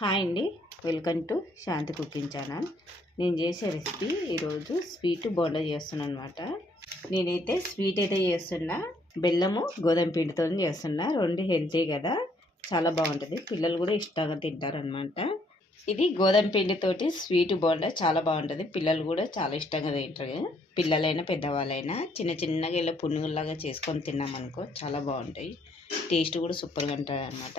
Hi అండి. Welcome to Shanti cooking channel. నేను చేసే రెసిపీ ఈరోజు స్వీట్ బోండా చేస్తున్నాను అనమాట నేనైతే స్వీట్ అయితే చేస్తున్నా బెల్లము గోధుమ పిండితో చేస్తున్నా. రెండు హెల్తీ కదా చాలా బాగుంటుంది. పిల్లలు కూడా ఇష్టంగా తింటారనమాట. ఇది గోధుమ పిండితోటి స్వీట్ బోండా చాలా బాగుంటుంది. పిల్లలు కూడా చాలా ఇష్టంగా తింటారు. పిల్లలైనా పెద్దవాళ్ళైనా చిన్న చిన్నగా ఇలా పునుగుల్లాగా చేసుకొని తిన్నామనుకో చాలా బాగుంటాయి. టేస్ట్ కూడా సూపర్గా ఉంటుంది అనమాట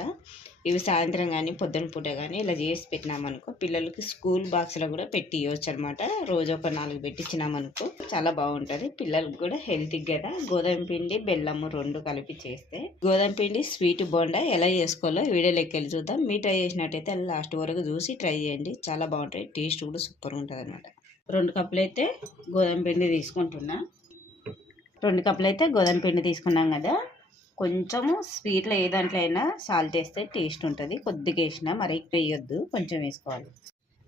ఇవి సాయంత్రం కానీ పొద్దున పూట కానీ ఇలా చేసి పెట్టినామనుకో పిల్లలకి స్కూల్ బాక్స్లో కూడా పెట్టి ఇవ్వచ్చు అనమాట రోజు ఒక నాలుగు పెట్టించినామనుకో చాలా బాగుంటుంది. పిల్లలకి కూడా హెల్తీ కదా. గోధుమ పిండి బెల్లము రెండు కలిపి చేస్తే. గోధుమ పిండి స్వీట్ బోండా ఎలా చేసుకోవాలో వీడియో లెక్కలు చూద్దాం. మీ ట్రై చేసినట్టయితే లాస్ట్ వరకు చూసి ట్రై చేయండి. చాలా బాగుంటాయి టేస్ట్ కూడా సూపర్గా ఉంటుంది అనమాట రెండు కప్పులు అయితే గోధుమ పిండి తీసుకుంటున్నా. రెండు కప్పులు అయితే గోధుమ పిండి తీసుకున్నాం కదా. కొంచెము స్వీట్లో ఏ దాంట్లో అయినా సాల్ట్ వేస్తే టేస్ట్ ఉంటుంది. కొద్దిగా వేసినా మరి ఎక్కువ వేయొద్దు. కొంచెం వేసుకోవాలి.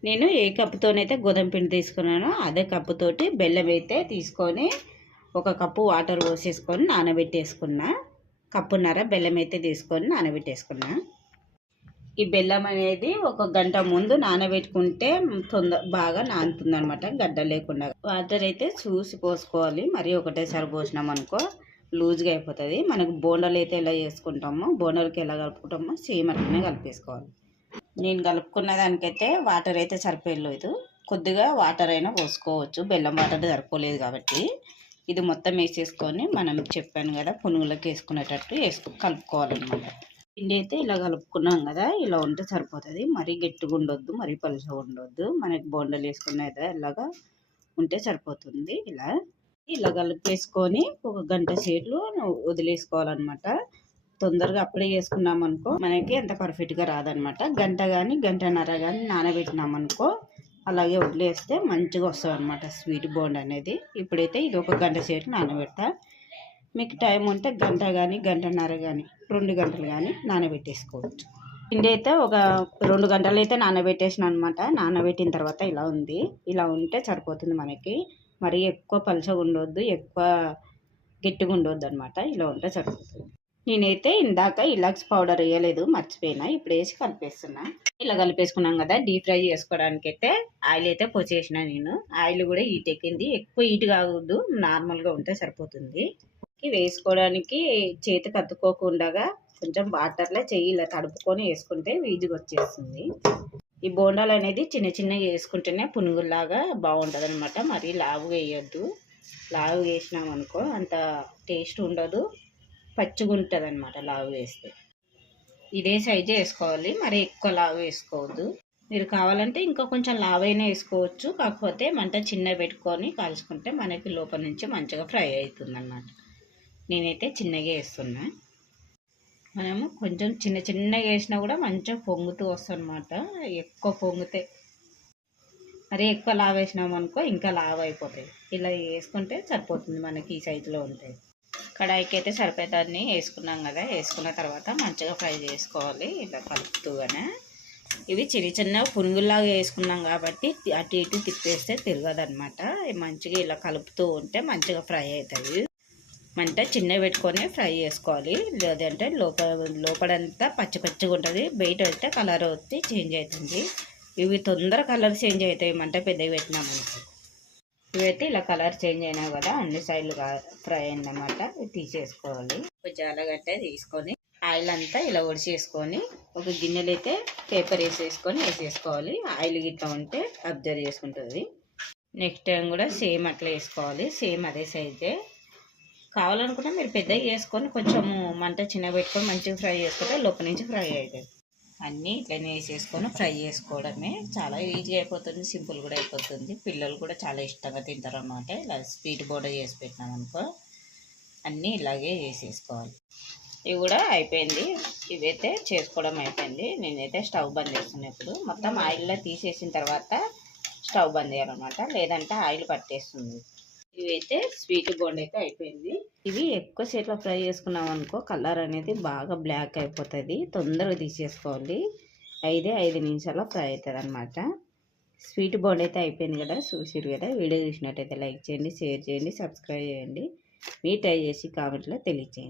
నేను ఏ కప్పుతోనైతే గోధుమ పిండి తీసుకున్నానో అదే కప్పుతోటి బెల్లం అయితే తీసుకొని ఒక కప్పు వాటర్ పోసేసుకొని నానబెట్టేసుకున్నా. కప్పున్నర బెల్లం అయితే తీసుకొని నానబెట్టేసుకున్నా. ఈ బెల్లం అనేది ఒక గంట ముందు నానబెట్టుకుంటే తొందర బాగా నానుతుంది అనమాట గడ్డ లేకుండా. వాటర్ అయితే చూసి పోసుకోవాలి. మరి ఒకటేసారి పోసినాం అనుకో లూజ్గా అయిపోతుంది. మనకు బోండాలు అయితే ఎలా చేసుకుంటామో బోండాలకి ఎలా కలుపుకుంటామో సేమ్ అట్లనే కలిపేసుకోవాలి. నేను కలుపుకున్న దానికైతే వాటర్ అయితే సరిపోయలేదు. కొద్దిగా వాటర్ అయినా పోసుకోవచ్చు. బెల్లం వాటర్ సరిపోలేదు కాబట్టి. ఇది మొత్తం వేసేసుకొని మనం చెప్పాను కదా పునుగులకి వేసుకునేటట్టు వేసుకు కలుపుకోవాలన్నమాట. పిండి అయితే ఇలా కలుపుకున్నాం కదా ఇలా ఉంటే సరిపోతుంది. మరీ గట్టిగా ఉండొద్దు మరీ పలుచగా ఉండొద్దు. మనకి బోండలు వేసుకునేది ఇలాగా ఉంటే సరిపోతుంది. ఇలా ఇలా కలిపేసుకొని ఒక గంట సేపు వదిలేసుకోవాలన్నమాట. తొందరగా అప్పుడే చేసుకున్నాం అనుకో మనకి ఎంత పర్ఫెక్ట్గా రాదనమాట గంట కానీ గంటన్నర కానీ నానబెట్టినాం అనుకో అలాగే వదిలేస్తే మంచిగా వస్తుంది అనమాట స్వీట్ బోండ్ అనేది. ఇప్పుడైతే ఇది ఒక గంట సేపు నానబెడతా. మీకు టైం ఉంటే గంట కానీ గంటన్నర కానీ రెండు గంటలు కానీ నానబెట్టేసుకోవచ్చు. పిండి అయితే ఒక రెండు గంటలు అయితే నానబెట్టేసిన అనమాట నానబెట్టిన తర్వాత ఇలా ఉంది. ఇలా ఉంటే సరిపోతుంది మనకి. మరి ఎక్కువ పలుచగా ఉండొద్దు ఎక్కువ గట్టిగా ఉండొద్దు అనమాట ఇలా ఉంటే సరిపోతుంది. నేనైతే ఇందాక ఇలాక్స్ పౌడర్ వేయలేదు మర్చిపోయినా. ఇప్పుడు వేసి కలిపేస్తున్నా. ఇలా కలిపేసుకున్నాం కదా డీప్ ఫ్రై చేసుకోవడానికి అయితే ఆయిల్ అయితే పోసేసిన నేను. ఆయిల్ కూడా హీట్ ఎక్కింది. ఎక్కువ హీట్ కాకూడదు నార్మల్గా ఉంటే సరిపోతుంది. వేసుకోవడానికి చేతి కత్తుకోకుండా కొంచెం వాటర్లో చెయ్యి ఇలా తడుపుకొని వేసుకుంటే ఈజీగా వచ్చేస్తుంది. ఈ బోండాలు అనేది చిన్న చిన్నగా వేసుకుంటేనే పునుగుల్లాగా బాగుంటుంది అనమాట మరి లావు వేయొద్దు. లావు వేసినామనుకో అంత టేస్ట్ ఉండదు. పచ్చిగా ఉంటుంది అనమాట లావు వేస్తే. ఇదే సైజే వేసుకోవాలి. మరి ఎక్కువ లావు వేసుకోవద్దు. మీరు కావాలంటే ఇంకా కొంచెం లావైనా వేసుకోవచ్చు. కాకపోతే మంట చిన్న పెట్టుకొని కాల్చుకుంటే మనకి లోపల నుంచి మంచిగా ఫ్రై అవుతుంది అన్నమాట నేనైతే చిన్నగా వేస్తున్నా. మనము కొంచెం చిన్న చిన్నగా వేసినా కూడా మంచిగా పొంగుతూ వస్తుందన్నమాట. ఎక్కువ పొంగితే. మరి ఎక్కువ లావ్ వేసినాం అనుకో ఇంకా లావ్ అయిపోతాయి. ఇలా వేసుకుంటే సరిపోతుంది మనకి ఈ సైజులో ఉంటాయి కడాయికి అయితే సరిపోతాన్ని వేసుకున్నాం కదా. వేసుకున్న తర్వాత మంచిగా ఫ్రై చేసుకోవాలి. ఇలా కలుపుతూగానే. ఇవి చిన్న చిన్న పునుగుల్లాగా వేసుకున్నాం కాబట్టి అటు ఇటు తిప్పేస్తే తిరగదనమాట మంచిగా ఇలా కలుపుతూ ఉంటే మంచిగా ఫ్రై అవుతుంది మంట చిన్న పెట్టుకొని ఫ్రై చేసుకోవాలి. లేదంటే లోపల లోపలంతా పచ్చి పచ్చిగా ఉంటుంది. బయట అయితే కలర్ వచ్చి చేంజ్ అవుతుంది ఇవి తొందర కలర్ చేంజ్ అవుతాయి మంట పెద్దవి పెట్టినామనుకో ఇవైతే ఇలా కలర్ చేంజ్ అయినా కదా అన్ని సైడ్లు ఫ్రై అయిందన్నమాట. తీసేసుకోవాలి. జాలగట్ట తీసుకొని ఆయిల్ అంతా ఇలా ఒడిచేసుకొని ఒక గిన్నెలు అయితే పేపర్ వేసేసుకొని వేసేసుకోవాలి. ఆయిల్ గిట్లా ఉంటే అబ్జర్వ్ చేసుకుంటుంది. నెక్స్ట్ టైం కూడా సేమ్ అట్లా వేసుకోవాలి. సేమ్ అదే సైజే. కావాలనుకుంటే మీరు పెద్దగా చేసుకొని కొంచెము మంట చిన్న పెట్టుకొని మంచిగా ఫ్రై చేసుకుంటే లోపల నుంచి ఫ్రై అవుతుంది. అన్నీ ఇట్లనే వేసేసుకొని ఫ్రై చేసుకోవడమే చాలా ఈజీ అయిపోతుంది సింపుల్ కూడా అయిపోతుంది. పిల్లలు కూడా చాలా ఇష్టంగా తింటారు అన్నమాట. ఇలా స్వీట్ బోర్డర్ చేసి పెట్టినాం అనుకో అన్నీ ఇలాగే వేసేసుకోవాలి. ఇవి కూడా అయిపోయింది. ఇవైతే చేసుకోవడం అయిపోయింది. నేనైతే స్టవ్ బంద్ చేస్తున్నప్పుడు మొత్తం ఆయిల్లో తీసేసిన తర్వాత స్టవ్ బంద్ చేయాలన్నమాట. లేదంటే ఆయిల్ పట్టేస్తుంది. ఇవైతే స్వీట్ బోండ్ అయితే అయిపోయింది. ఇవి ఎక్కువ సేట్లో ఫ్రై చేసుకున్నాం అనుకో కలర్ అనేది బాగా బ్లాక్ అయిపోతుంది. తొందరగా తీసేసుకోవాలి ఐదే ఐదు నిమిషాల్లో ఫ్రై అవుతుంది అనమాట స్వీట్ బోండ్ అయితే అయిపోయింది కదా చూసిరు కదా? వీడియో చూసినట్టయితే లైక్ చేయండి షేర్ చేయండి సబ్స్క్రైబ్ చేయండి. మీ ట్రై చేసి కామెంట్లో తెలియచేయండి.